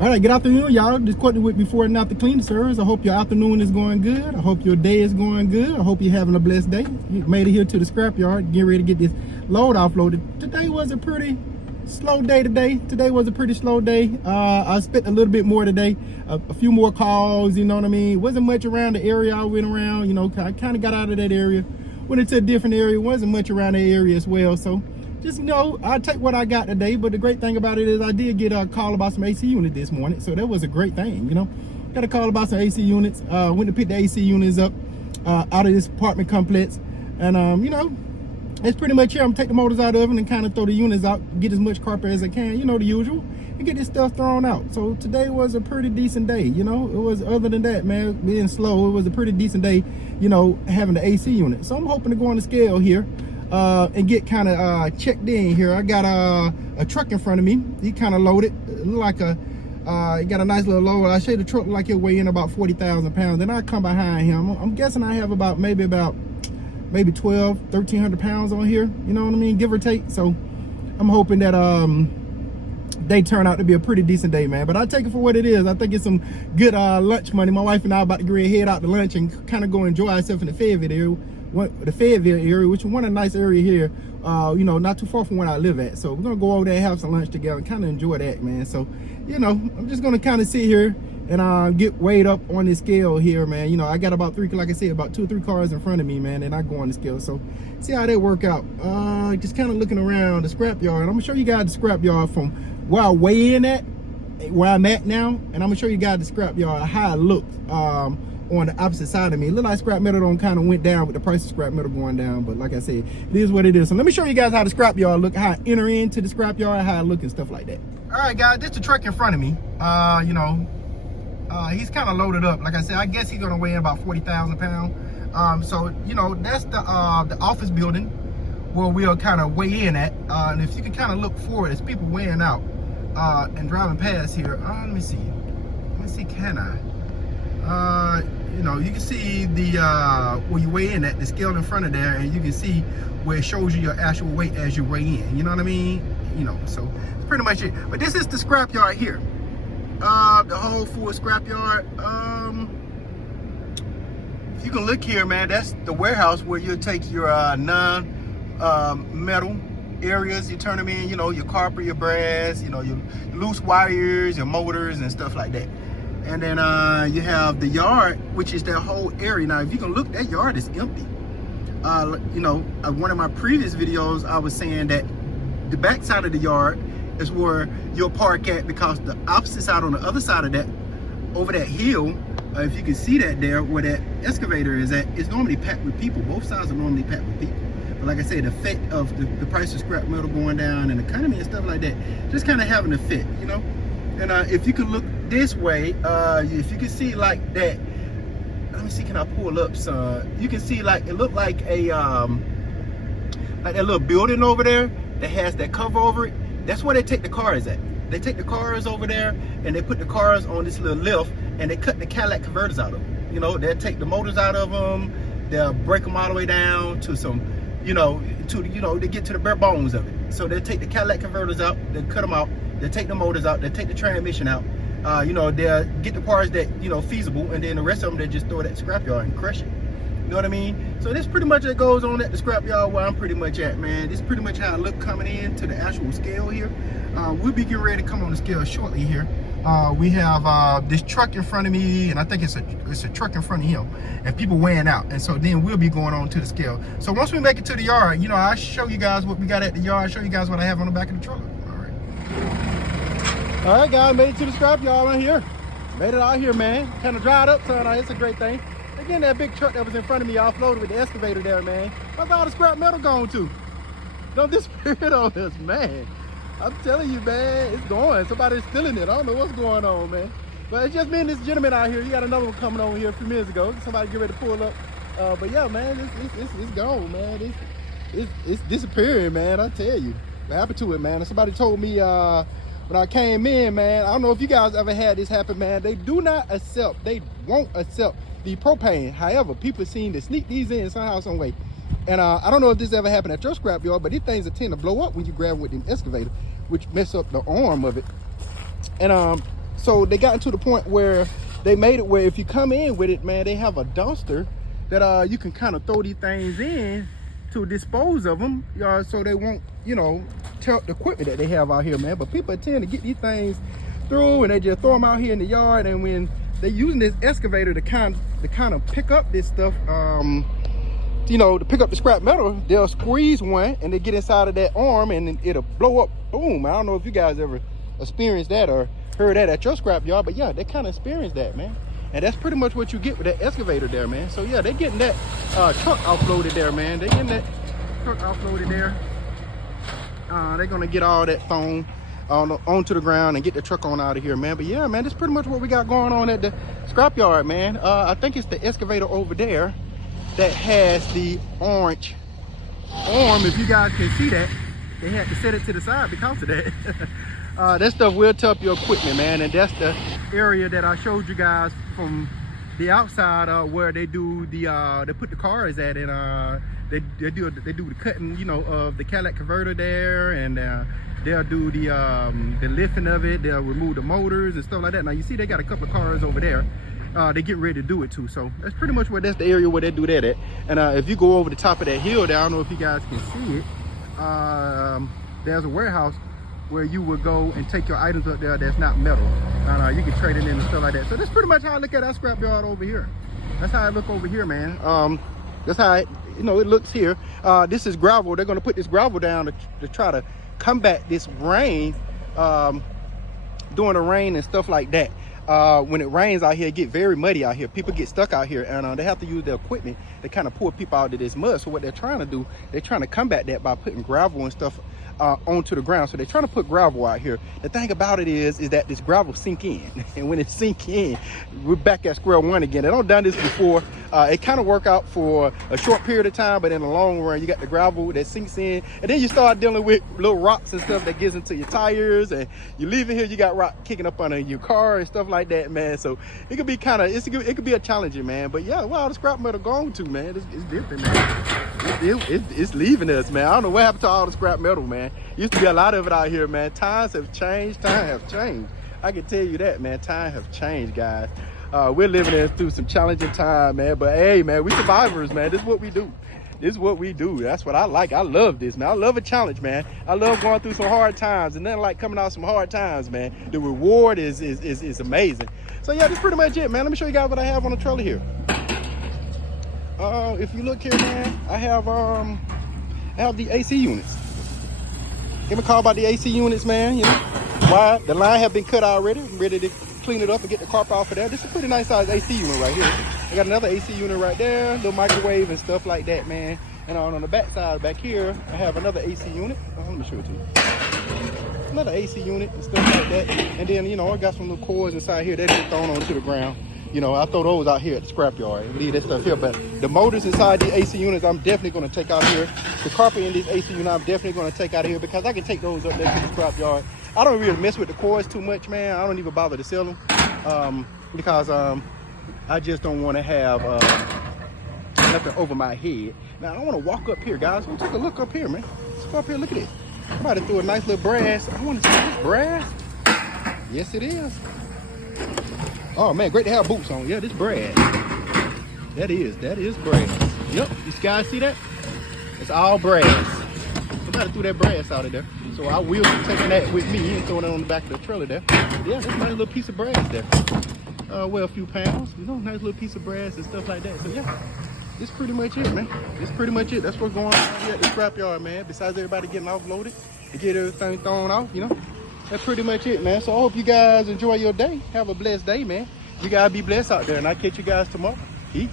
All right, good afternoon, y'all. Just quickly with before and after cleaning service. I hope your afternoon is going good. I hope your day is going good. I hope you're having a blessed day. You made it here to the scrapyard, getting ready to get this load offloaded. Today was a pretty slow day today. Today was a pretty slow day. I spent a little bit more today, a few more calls, you know what I mean? Wasn't much around the area I went around, you know, I kind of got out of that area, went into a different area, wasn't much around the area as well. So just, you know, I'll take what I got today, but the great thing about it is I did get a call about some AC unit this morning, so that was a great thing, you know. Got a call about some AC units, went to pick the AC units up out of this apartment complex, and you know, that's pretty much it. I'm gonna take the motors out of them and kind of throw the units out, get as much carpet as I can, you know, the usual, and get this stuff thrown out. So today was a pretty decent day, you know. It was, other than that, man, being slow, it was a pretty decent day, you know, having the AC unit. So I'm hoping to go on the scale here and get kind of checked in here. I got a truck in front of me. He kind of loaded. It look like a he got a nice little load. I say the truck like it weigh in about 40,000 pounds. Then I come behind him. I'm guessing I have about maybe 1,200 pounds on here, you know what I mean, give or take. So I'm hoping that they turn out to be a pretty decent day, man. But I take it for what it is. I think it's some good lunch money. My wife and I about to head out to lunch and kind of go enjoy ourselves in the Fayetteville area, which is one of the nice area here, you know, not too far from where I live at. So we're gonna go over there and have some lunch together and kind of enjoy that, man. So, you know, I'm just gonna kind of sit here and get weighed up on this scale here, man. You know, I got about like I said, about 2 or 3 cars in front of me, man, and I go on the scale. So see how that work out. Just kind of looking around the scrapyard. I'm gonna show you guys the scrapyard from where I weigh in at, where I'm at now, and I'm gonna show you guys the scrapyard, how it looks on the opposite side of me. It looked like scrap metal kind of went down with the price of scrap metal going down, but like I said, it is what it is. So let me show you guys how the scrapyard look, how I enter into the scrapyard, how it look and stuff like that. All right, guys, this is the truck in front of me. You know, he's kind of loaded up. Like I said, I guess he's gonna weigh in about 40,000 pounds. So, you know, that's the office building where we'll kind of weigh in at. And if you can kind of look forward, as people weighing out and driving past here. Let me see, can I? You know, you can see the where you weigh in at, the scale in front of there, and you can see where it shows you your actual weight as you weigh in. You know what I mean? You know, so it's pretty much it. But this is the scrapyard here. The whole full scrapyard. If you can look here, man, that's the warehouse where you'll take your non-metal areas. You turn them in, you know, your copper, your brass, you know, your loose wires, your motors and stuff like that. And then you have the yard, which is that whole area. Now, if you can look, that yard is empty. You know, one of my previous videos, I was saying that the back side of the yard is where you'll park at, because the opposite side, on the other side of that, over that hill, if you can see that there, where that excavator is at, it's normally packed with people. Both sides are normally packed with people. But like I said, the effect of the price of scrap metal going down and the economy and stuff like that, just kind of having an effect, you know. And if you can look this way, if you can see like that, let me see, can I pull up some? You can see like, it looked like a like that little building over there that has that cover over it. That's where they take the cars at. They take the cars over there and they put the cars on this little lift, and they cut the Cadillac converters out of them. You know, they'll take the motors out of them, they'll break them all the way down to some, you know, they get to the bare bones of it. So they'll take the Cadillac converters out, they'll cut them out, they'll take the motors out, they'll take the transmission out. You know, they'll get the parts that, you know, feasible, and then the rest of them, they just throw it at the scrapyard and crush it. You know what I mean? So this pretty much that goes on at the scrapyard where I'm pretty much at, man. This is pretty much how I look coming in to the actual scale here. We'll be getting ready to come on the scale shortly here. We have this truck in front of me, and I think it's a truck in front of him, and people weighing out. And so then we'll be going on to the scale. So once we make it to the yard, you know, I'll show you guys what we got at the yard, show you guys what I have on the back of the truck. All right, guys, made it to the scrapyard right here. Made it out here, man. Kind of dried up, so it's a great thing. Again, that big truck that was in front of me offloaded with the excavator there, man. Where's all the scrap metal going to? Don't disappear on us, man. I'm telling you, man, it's going. Somebody's stealing it. I don't know what's going on, man. But it's just me and this gentleman out here. You got another one coming over here a few minutes ago. Somebody get ready to pull up. But yeah, man, it's gone, man. It's disappearing, man. I tell you, what happened to it, man? And somebody told me when I came in, man. I don't know if you guys ever had this happen, man. They won't accept the propane. However, people seem to sneak these in somehow, some way. And I don't know if this ever happened at your scrapyard, but these things tend to blow up when you grab them with the excavator, which mess up the arm of it. And So they got to the point where they made it where if you come in with it, man, they have a dumpster that you can kind of throw these things in to dispose of them, so they won't, you know, tear up the equipment that they have out here, man. But people tend to get these things through and they just throw them out here in the yard, and when they're using this excavator to kind of pick up this stuff, you know, to pick up the scrap metal, they'll squeeze one and they get inside of that arm and it'll blow up. Boom. I don't know if you guys ever experienced that or heard that at your scrap yard, but yeah, they kind of experienced that, man. And that's pretty much what you get with that excavator there, man. So yeah, they're getting that truck offloaded there, man. They're getting that truck offloaded there. They're gonna get all that thrown onto the ground and get the truck on out of here, man. But yeah, man, that's pretty much what we got going on at the scrap yard, man. I think it's the excavator over there that has the orange arm. If you guys can see that, they had to set it to the side because of that. That stuff will tear up your equipment, man. And that's the area that I showed you guys from the outside, where they do the they put the cars at, and they do the cutting, you know, of the Cadillac converter there, and they'll do the lifting of it. They'll remove the motors and stuff like that. Now you see they got a couple of cars over there. They get ready to do it too. So that's pretty much that's the area where they do that at. And if you go over the top of that hill there, I don't know if you guys can see it, there's a warehouse where you would go and take your items up there that's not metal. You can trade it in and stuff like that. So that's pretty much how I look at our scrap yard over here. That's how I look over here, man. That's how it looks here. This is gravel. They're gonna put this gravel down to try to combat this rain, during the rain and stuff like that. When it rains out here, it get very muddy out here. People get stuck out here, and they have to use their equipment to kind of pull people out of this mud. So what they're trying to do, they're trying to combat that by putting gravel and stuff onto the ground. So they're trying to put gravel out here. The thing about it is that this gravel sink in, and when it sink in, we're back at square one again. They don't done this before. It kind of work out for a short period of time, but in the long run, you got the gravel that sinks in, and then you start dealing with little rocks and stuff that gets into your tires, and you leave it here, you got rock kicking up under your car and stuff like that, man. So it could be kind of, it could be a challenging, man. But yeah, well, the scrap metal gone to, man. It's different, man. It's leaving us, man. I don't know what happened to all the scrap metal, man. Used to be a lot of it out here, man. Times have changed. I can tell you that, man. Times have changed, guys. We're living through some challenging time, man. But hey, man, we survivors, man. This is what we do. That's what I like. I love this, man. I love a challenge, man. I love going through some hard times, and then like coming out some hard times, man. The reward is amazing. So yeah, that's pretty much it, man. Let me show you guys what I have on the trailer here. If you look here, man, I have the AC units. Give me a call about the AC units, man. You know why? The line have been cut already. I'm ready to clean it up and get the carpet off of there. This is a pretty nice size AC unit right here. I got another AC unit right there, little microwave and stuff like that, man. And on the back side back here, I have another AC unit. Let me show it to you. Another AC unit and stuff like that. And then, you know, I got some little cords inside here that get thrown onto the ground. You know, I throw those out here at the scrap yard and leave that stuff here. But the motors inside the AC units, I'm definitely going to take out here. The carpet in this AC unit, I'm definitely going to take out of here because I can take those up there to the scrap yard. I don't really mess with the cords too much, man. I don't even bother to sell them because I just don't want to have nothing over my head. Now, I want to walk up here, guys. Let's take a look up here, man. Let's go up here. Look at this. I'm about to throw a nice little brass. I want to see this brass. Yes, it is. Oh man, great to have boots on. Yeah, this brass. That is brass. Yep, you guys see that? It's all brass. Somebody threw that brass out of there. So I will be taking that with me and throwing it on the back of the trailer there. Yeah, that's a nice little piece of brass there. Well, a few pounds, you know, nice little piece of brass and stuff like that. So yeah, this pretty much it, man. This pretty much it. That's what's going on here at the scrapyard, man. Besides everybody getting offloaded and get everything thrown off, you know. That's pretty much it, man. So I hope you guys enjoy your day. Have a blessed day, man. You guys be blessed out there, and I'll catch you guys tomorrow. Peace.